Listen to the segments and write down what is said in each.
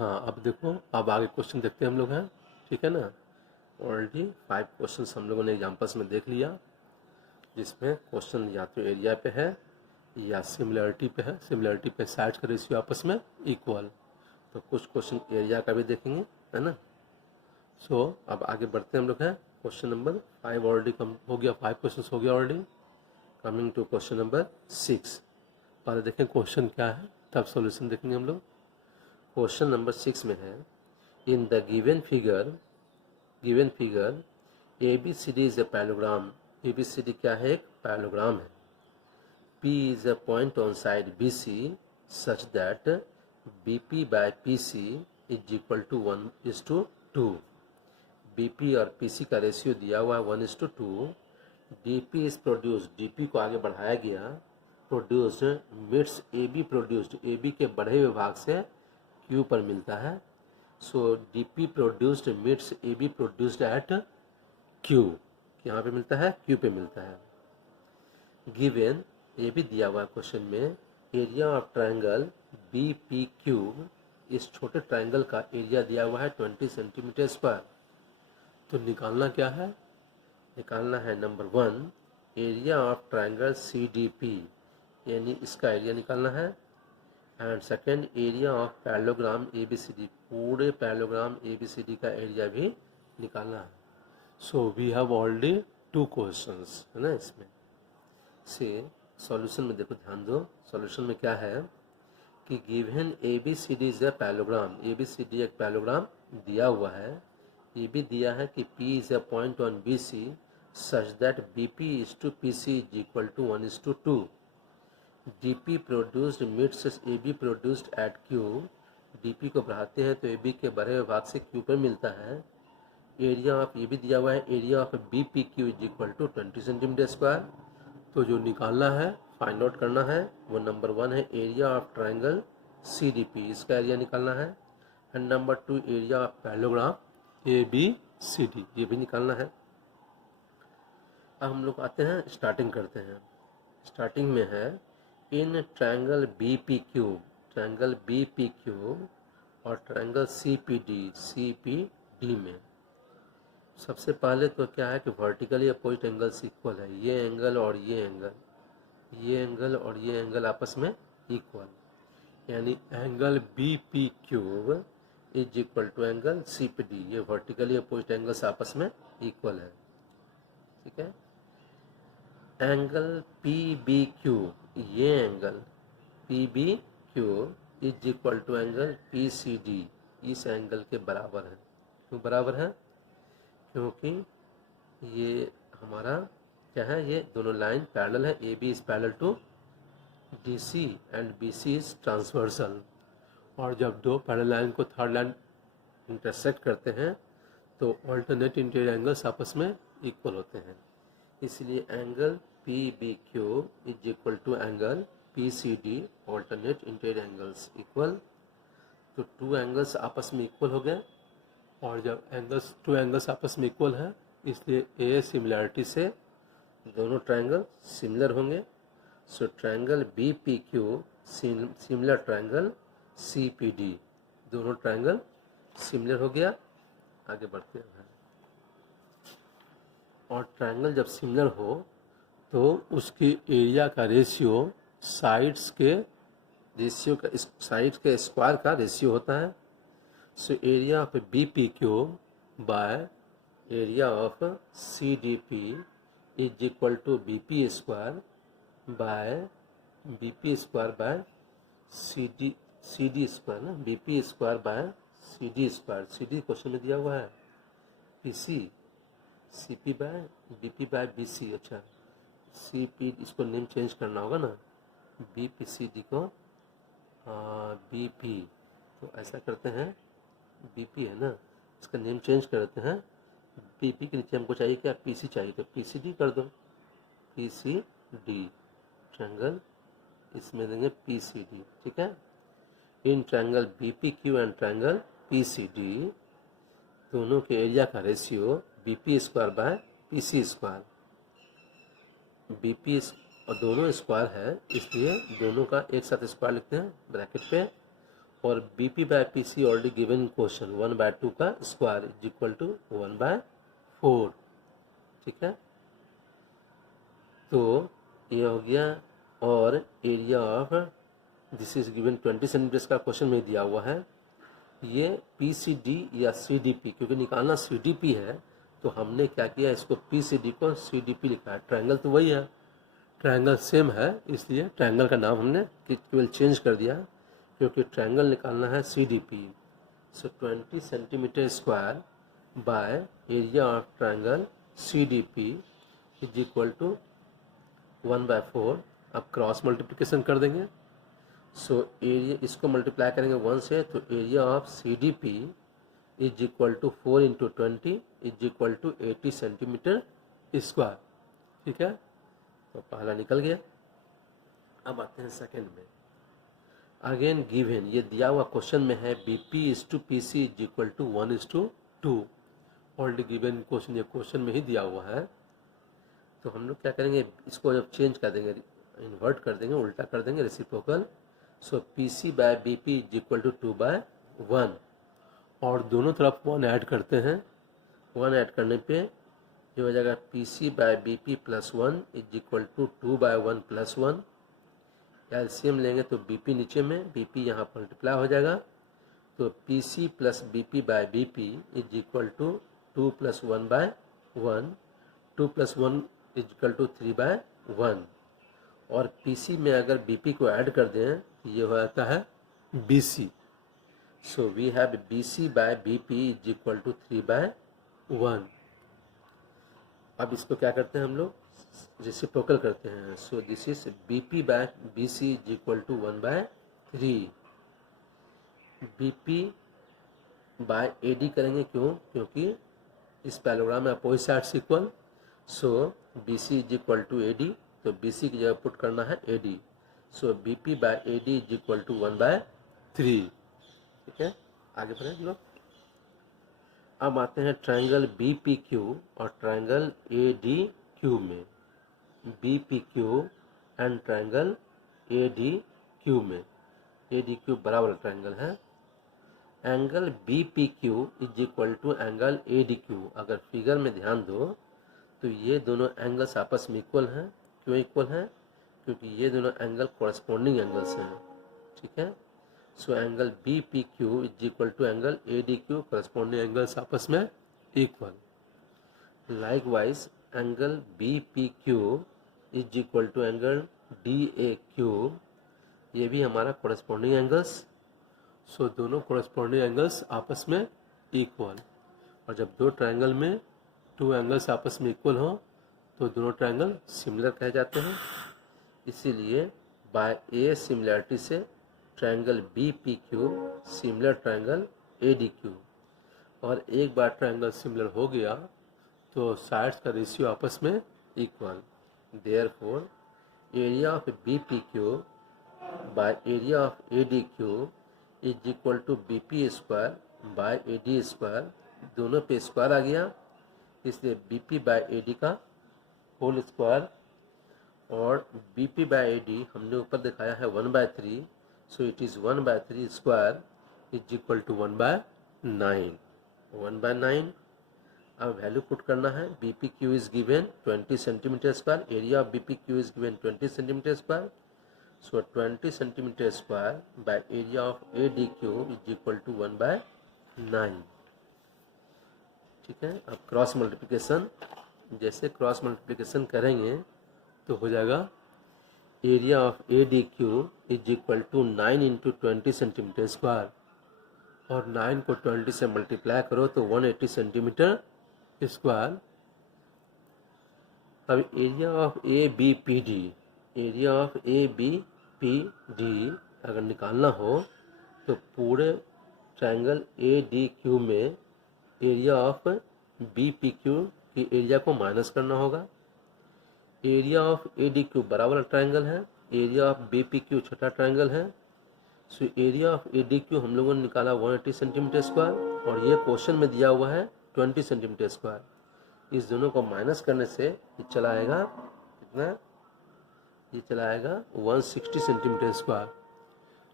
हाँ, अब देखो, अब आगे क्वेश्चन देखते हैं हम लोग हैं, ठीक है ना। ऑलरेडी 5 क्वेश्चन हम लोगों ने एग्जाम्पल्स में देख लिया, जिसमें क्वेश्चन या तो एरिया पे है या सिमिलरिटी पे है। सिमिलरिटी पे साइड्स का रेशियो आपस में इक्वल, तो कुछ क्वेश्चन एरिया का भी देखेंगे, है ना। सो अब आगे बढ़ते हैं हम लोग हैं। क्वेश्चन नंबर 5 ऑलरेडी कम हो गया, 5 क्वेश्चन हो गया already. Coming to question number 6। पहले देखें क्वेश्चन क्या है, तब सॉल्यूशन देखेंगे हम लोग। क्वेश्चन नंबर 6 में है, in the given figure ABCD is A parallelogram. ABCD क्या है, एक पैलोग्राम है। P is a point on side BC such that BP by PC is equal to 1:2। BP और PC का रेशियो दिया हुआ है 1:2। DP is produced, DP को आगे बढ़ाया गया, produced meets AB produced, AB के बढ़े हुए भाग से Q पर मिलता है। So DP produced meets AB produced at Q, यहाँ पे मिलता है, Q पे मिलता है। गिवन, ये भी दिया हुआ है क्वेश्चन में, एरिया ऑफ ट्रायंगल BPQ, इस छोटे ट्रायंगल का एरिया दिया हुआ है 20 सेंटीमीटर स्क्वायर। तो निकालना क्या है, निकालना है number 1 area of triangle CDP, यानी इसका एरिया निकालना है। And second area of parallelogram ABCD, पूरे पैरेललोग्राम ABCD का एरिया भी निकालना है। So we have already 2 questions, है ना। इसमें से सॉल्यूशन में देखो, ध्यान दो, सॉल्यूशन में क्या है कि given ABCD is a parallelogram, ABCD एक पैरेललोग्राम दिया हुआ है। ये भी दिया है कि P is a point on BC such that BP is to PC is equal to 1:2। DP produced meets AB produced at Q, DP को बढ़ाते हैं तो AB के बढ़े हुए भाग से Q पर मिलता है। एरिया ऑफ, ये भी दिया हुआ है, area of BPQ is equal to 20 centimetre square. तो जो निकालना है, फाइंड आउट करना है, वो नंबर 1 है एरिया ऑफ ट्रायंगल CDP, इसका एरिया निकालना है। And number 2 area of parallelogram ABCD, ये भी निकालना है। अब हम लोग आते हैं, स्टार्टिंग करते हैं। स्टार्टिंग में है, in triangle BPQ, triangle BPQ और ट्रायंगल CPD में सबसे पहले तो क्या है कि वर्टिकली अपोजिट एंगल्स इक्वल है। ये एंगल और ये एंगल, ये एंगल और ये एंगल आपस में इक्वल, यानी angle BPQ is equal to angle CPD, ये वर्टिकली अपोजिट एंगल्स आपस में इक्वल है, ठीक है। एंगल PBQ, ये angle PBQ is equal to angle PCD, इस एंगल के बराबर है। क्यों बराबर है, क्योंकि ये हमारा क्या है, ये दोनों लाइन पैरेलल है। AB is parallel to DC and BC is transversal, और जब दो पैरेलल लाइन को थर्ड लाइन इंटरसेक्ट करते हैं तो ऑल्टरनेट इंटीरियर एंगल्स आपस में इक्वल होते हैं। इसलिए angle PBQ is equal to angle PCD, alternate interior angles equal. तो 2 एंगल्स आपस में इक्वल हो गए, और जब एंगल्स 2 एंगल्स आपस में इक्वल है, इसलिए A सिमिलरिटी से दोनों ट्रायंगल सिमिलर होंगे। So triangle BPQ similar triangle CPD, दोनों ट्रायंगल सिमिलर हो गया। आगे बढ़ते हैं। और ट्रायंगल जब सिमिलर हो तो उसके एरिया का रेशियो साइड्स के रेशियो का, साइड्स के स्क्वायर का रेशियो होता है। So area of BPQ by area of CDP is equal to BP square by BP square by CD square ना, BP square by CD square. CD question में दिया हुआ है PC, CP बाय BP बाय BC। अच्छा, CP इसको name change करना होगा ना, BPCD को BP, तो ऐसा करते हैं, BP है ना, इसका नेम चेंज करते हैं। BP के नीचे हमको चाहिए क्या, PC चाहिए, तो PCD कर दो, PCD ट्रायंगल, इसमें देंगे PCD, ठीक है। In triangle BPQ and triangle PCD, दोनों के एरिया का ratio BP square bye PC square. BP और दोनों स्क्वायर है, इसलिए दोनों का एक साथ स्क्वायर लिखते हैं ब्रैकेट पे, और BP by PC already given question 1/2 का स्क्वायर इज इक्वल टू 1/4। ठीक है, तो ये हो गया। और area of this is given 20 centimetre का क्वेश्चन में दिया हुआ है। ये PCD या CDP, क्योंकि निकालना CDP है तो हमने क्या किया, इसको PCD को CDP लिखा है। ट्रायंगल तो वही है, ट्रायंगल सेम है, इसलिए ट्रायंगल का नाम हमने केवल चेंज कर दिया, क्योंकि ट्रायंगल निकालना है CDP। So 20 centimetre square by area of triangle CDP is equal to 1/4। अब क्रॉस मल्टीप्लिकेशन कर देंगे। सो एरिया, इसको मल्टीप्लाई करेंगे 1 से, तो area of CDP is equal to 4 into 20 is equal to 80 centimetre square. ठीक है, तो पहला निकल गया। अब आते हैं सेकेंड में। अगेन गिवन, ये दिया हुआ क्वेश्चन में है BP is to PC is equal to 1:2। Already given question, ये क्वेश्चन में ही दिया हुआ है। तो हम लोग क्या करेंगे, इसको जब चेंज कर देंगे, इन्वर्ट कर देंगे, उल्टा कर देंगे, reciprocal. So PC by BP is equal to 2/1, और दोनों तरफ 1 ऐड करते हैं। 1 ऐड करने पे ये हो जाएगा PC by BP plus 1 is equal to 2/1 plus 1। LCM लेंगे तो BP नीचे में, BP यहाँ मल्टीप्लाई हो जाएगा, तो PC plus BP by BP is equal to 2 plus 1/1, 2 plus 1 is equal to 3/1। और PC में अगर BP को ऐड कर दें तो ये हो जाता है BC। So we have BC by BP is equal to 3/1। अब इसको क्या करते हैं हम लोग, रेसिप्रोकल करते हैं। So this is BP bye BC is equal to 1/3। BP bye AD करेंगे, क्यों, क्योंकि इस पैराग्राम में opposite sides equal. So BC is equal to AD, तो BC की जगह पुट करना है AD। So BP bye AD is equal to 1/3। ठीक है, आगे बढ़े लोग। अब आते हैं ट्रायंगल BPQ और ट्रायंगल ADQ में। BPQ एंड ट्रायंगल ADQ में, ADQ बराबर ट्रायंगल है। Angle BPQ is equal to angle ADQ। अगर फिगर में ध्यान दो तो ये दोनों एंगल्स आपस में इक्वल हैं। क्यों इक्वल हैं, क्योंकि ये दोनों एंगल कॉरस्पॉन्डिंग एंगल्स हैं। ठीक है, so angle BPQ is equal to angle ADQ, corresponding angles आपस में equal. Likewise angle BPQ is equal to angle DAQ, ये भी हमारा कॉरस्पॉन्डिंग एंगल्स। सो दोनों कॉरस्पॉन्डिंग एंगल्स आपस में इक्वल। और जब दो ट्रायंगल में 2 एंगल्स आपस में इक्वल हो तो दोनों ट्रायंगल सिमिलर कहे जाते हैं। इसीलिए बाय ए सिमिलरिटी से triangle BPQ similar triangle ADQ। और एक बार ट्रायंगल सिमिलर हो गया तो साइड्स का रेशियो आपस में equal. Therefore area of BPQ by area of ADQ is equal to BP square by AD square. दोनों पे स्क्वायर आ गया, इसलिए BP बाय AD का होल स्क्वायर। और BP बाय AD हमने ऊपर दिखाया है 1/3, so it is 1/3 square is equal to 1/9। 1/9। अब वैल्यू पुट करना है। BPQ is given 20 centimetre square, area of BPQ is given 20 centimetre square. So 20 centimetre square by area of ADQ is equal to 1/9। ठीक है, अब cross multiplication, जैसे cross multiplication करेंगे तो हो जाएगा area of ADQ is equal to 9 into 20 centimetre square, और 9 को 20 से मल्टीप्लाई करो तो 180 सेंटीमीटर स्क्वायर। अब area of ABPD, area of ABPD अगर निकालना हो तो पूरे ट्रायंगल ADQ में एरिया ऑफ BPQ की एरिया को माइनस करना होगा। एरिया ऑफ ADQ बराबर ट्रायंगल है, एरिया ऑफ BPQ छोटा ट्रायंगल है। सो एरिया ऑफ ADQ हम लोगों ने निकाला 180 सेंटीमीटर स्क्वायर, और ये क्वेश्चन में दिया हुआ है 20 सेंटीमीटर स्क्वायर। इस दोनों को माइनस करने से ये चला आएगा कितना, ये चला आएगा 160 सेंटीमीटर स्क्वायर।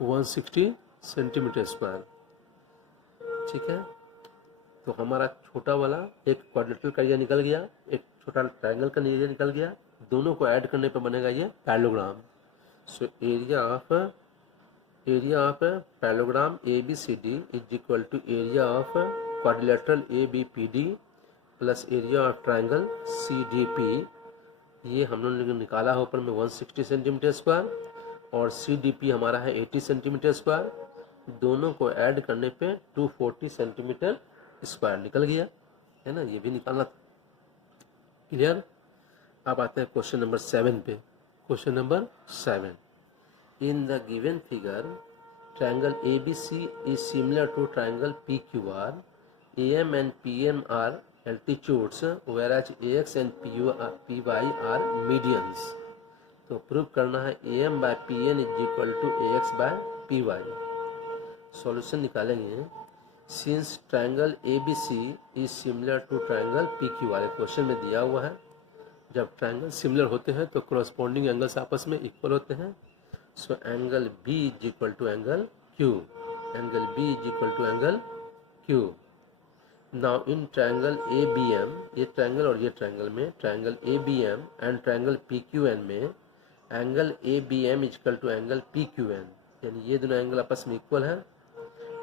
160 centimetre square. ठीक है, तो हमारा छोटा वाला एक क्वाड्रिलेटरल का एरिया निकल गया, एक छोटा ट्रायंगल का एरिया निकल गया, दोनों को ऐड करने पर बनेगा ये parallelogram. So area of parallelogram A B C D is equal to area of quadrilateral A B P D plus area of triangle C D P. ये हम लोगों ने निकाला है ऊपर में 160 सेंटीमीटर स्क्वायर और सी डी पी हमारा है 80 सेंटीमीटर स्क्वायर। दोनों को ऐड करने पे 240 सेंटीमीटर स्क्वायर निकल गया है ना, ये भी निकालना था। क्लियर। अब आते हैं क्वेश्चन नंबर 7 पे। Question number 7, in the given figure triangle ABC is similar to triangle PQR. AM and PM are altitudes whereas AX and PY are medians. तो प्रूव करना है AM by PN is equal to AX by PY। Solution निकालेंगे। Since triangle ABC is similar to triangle PQR, question में दिया हुआ है जब triangle similar होते हैं तो कॉरस्पॉन्डिंग एंगल्स आपस में इक्वल होते हैं। So angle B is equal to angle Q, angle B is equal to angle Q। Now in triangle ABM, ये ट्रायंगल और ये ट्रायंगल में triangle ABM and triangle PQN में angle ABM is equal to angle PQN, यानी ये दोनों angle आपस में इक्वल है।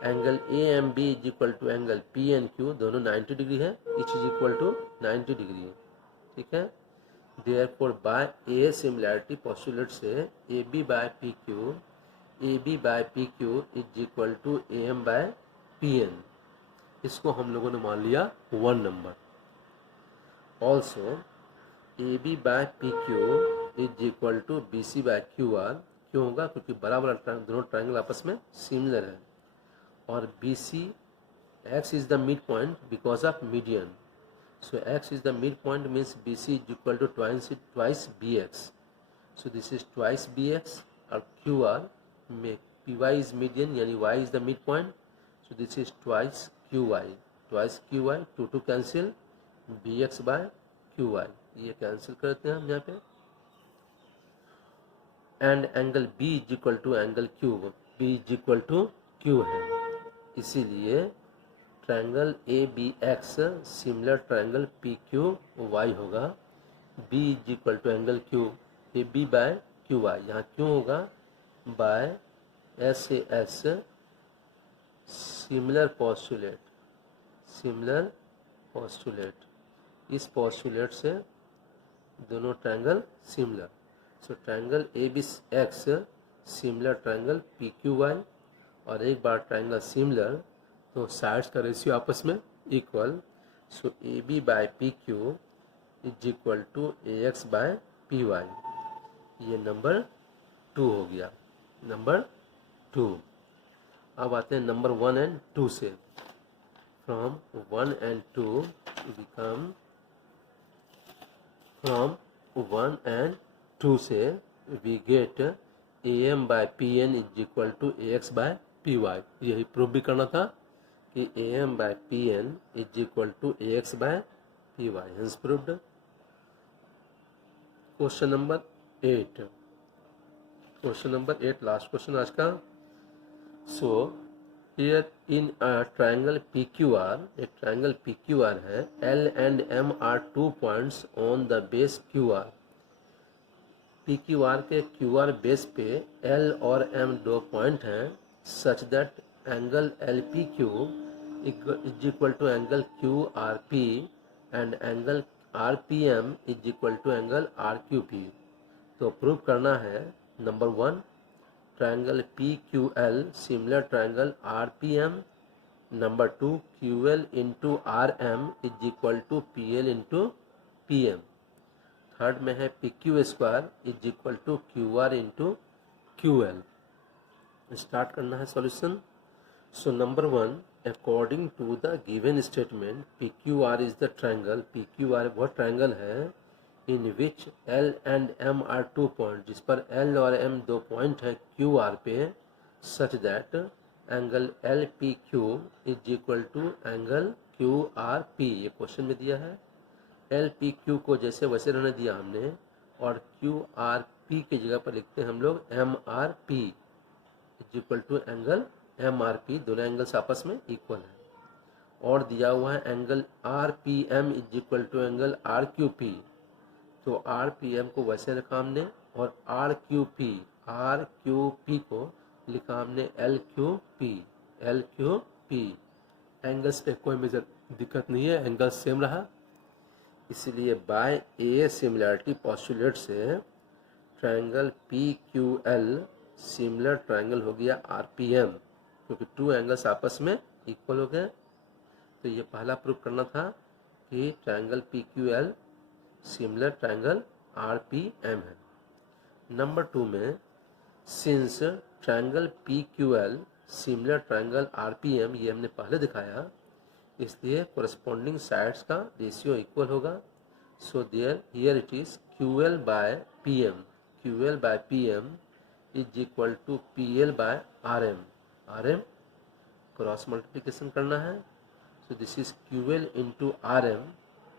Angle AMB is equal to angle PNQ, दोनों 90 डिग्री है, each is equal to 90 degree. ठीक है, therefore by a similarity postulate से AB by PQ is equal to AM by PN, इसको हम लोगों ने मान लिया 1 number. Also AB by PQ is equal to BC by QR, क्यों होगा? क्योंकि बराबर दोनों ट्रायंगल आपस में सिमिलर है और BC X is the midpoint because of median. So X is the midpoint means BC is equal to twice BX. So this is twice BX और QR में PY is median यानी Y is the midpoint. So this is twice QY. Twice QY, 2 cancel, BX by QY, ये cancel करते हैं हम यहाँ पे। And angle B is equal to angle Q, B is equal to Q है, इसीलिए triangle ABX similar triangle PQY होगा। B is equal to angle Q, AB by QY, यहाँ क्यों होगा? बाय SAS सिमिलर पोस्टुलेट, इस postulate से दोनों triangle similar. So triangle ABX similar triangle PQY, और एक बार ट्रायंगल सिमिलर तो साइड्स का रेशियो आपस में equal. So AB by PQ is equal to AX by PY, ये नंबर 2 हो गया, नंबर 2। अब आते हैं नंबर 1 and 2 से। From 1 and 2 become, from 1 and 2 से we get AM by PN is equal to AX by PY। यही prove भी करना था कि AM by PN is equal to AX by PY, hence proved. Question number 8, question number 8 last question आज का। So here in triangle PQR, एक triangle PQR है, L and M are 2 points on the base QR। PQR के QR base पे L और M 2 point हैं, such that angle LPQ is equal to angle QRP and angle RPM is equal to angle RQP। तो prove करना है number 1, triangle PQL similar triangle RPM। Number 2, QL into RM is equal to PL into PM। Third में है PQ square is equal to QR into QL। Start करना है solution. So number 1, according to the given statement PQR is the triangle, PQR वह triangle है in which L and M are 2 point, जिस पर L और M 2 point है QR पे, such that angle LPQ is equal to angle QRP। ये question में दिया है। LPQ को जैसे वैसे रहने दिया हमने और QRP की जगह पर लिखते हैं हम लोग MRP is equal to angle M R P दोनों एंगल्स आपस में इक्वल है, और दिया हुआ है angle R P M is equal to angle R Q P. तो आर पी एम को वैसे लिखा हमने, और आर क्यू पी को लिखा हमने एल क्यू पी। एंगल्स पे कोई मेजर दिक्कत नहीं है, एंगल सेम रहा। इसलिए बाय ए सिमिलैरिटी पोस्टुलेट से triangle P Q L similar triangle हो गया आर पी एम, क्योंकि टू एंगल्स आपस में इक्वल हो गए। तो ये पहला प्रूफ करना था कि triangle P Q L similar triangle R P M है। नंबर 2 में since triangle P Q L similar triangle R P M, ये हमने पहले दिखाया, इसलिए कोरस्पॉन्डिंग साइड्स का रेशियो इक्वल होगा। So there here it is Q L by P M is equal to P L by R M cross multiplication करना है। So this is Q L into R M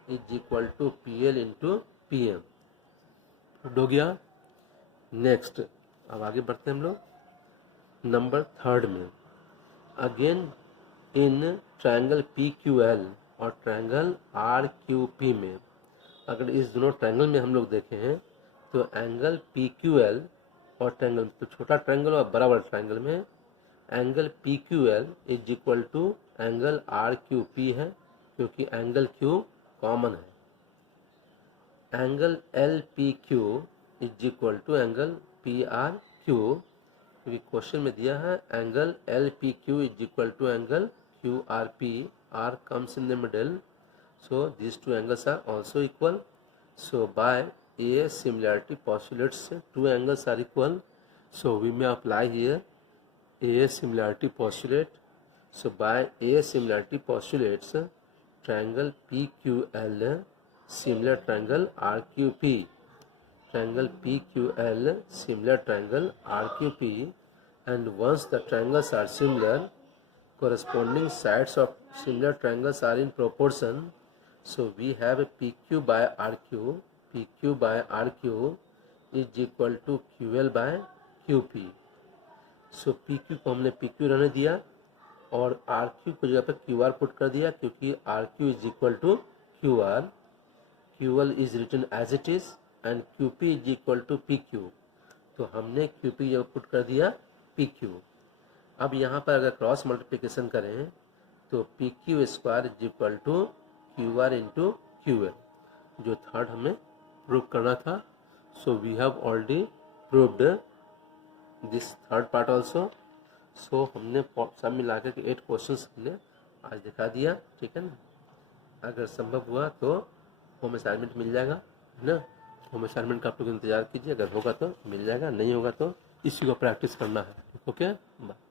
is equal to P L into P M. हो गया। Next अब आगे बढ़ते हैं हम लोग नंबर 3 में। Again in triangle P Q L और ट्रायंगल आर क्यू पी में, अगर इस दोनों ट्रायंगल में हम लोग देखें हैं तो एंगल पी क्यू एल और ट्रायंगल, तो छोटा ट्रायंगल और बड़ा बड़ा ट्रायंगल में angle P Q L is equal to angle R Q P है, क्योंकि एंगल क्यू कॉमन है। Angle L P Q is equal to angle P R Q, क्योंकि क्वेश्चन में दिया है angle L P Q is equal to angle Q R P, R comes in the middle, so these two angles are also equal. So by a similarity postulates two angles are equal, so we may apply here a similarity postulate. So by a similarity postulates triangle PQL similar triangle RQP, triangle PQL similar triangle RQP, and once the triangles are similar, corresponding sides of similar triangles are in proportion. So we have a PQ by RQ is equal to QL by QP. So PQ को हमने PQ रहने दिया और RQ को जगह पर QR put कर दिया, क्योंकि RQ is equal to QR, QL is written as it is and QP is equal to PQ. तो हमने QP जगह पुट कर दिया PQ। अब यहाँ पर अगर क्रॉस मल्टीप्लिकेशन करें तो PQ square is equal to Q R into Q L, जो थर्ड हमें प्रूव करना था। So we have already proved this third part also. So हमने सब मिला के 8 क्वेश्चंस हमने आज दिखा दिया, ठीक है ना। अगर संभव हुआ तो होम असाइनमेंट मिल जाएगा, है ना। होम असाइनमेंट का आप लोग इंतजार कीजिए, अगर होगा तो मिल जाएगा, नहीं होगा तो इसी को प्रैक्टिस करना है। Okay, bye.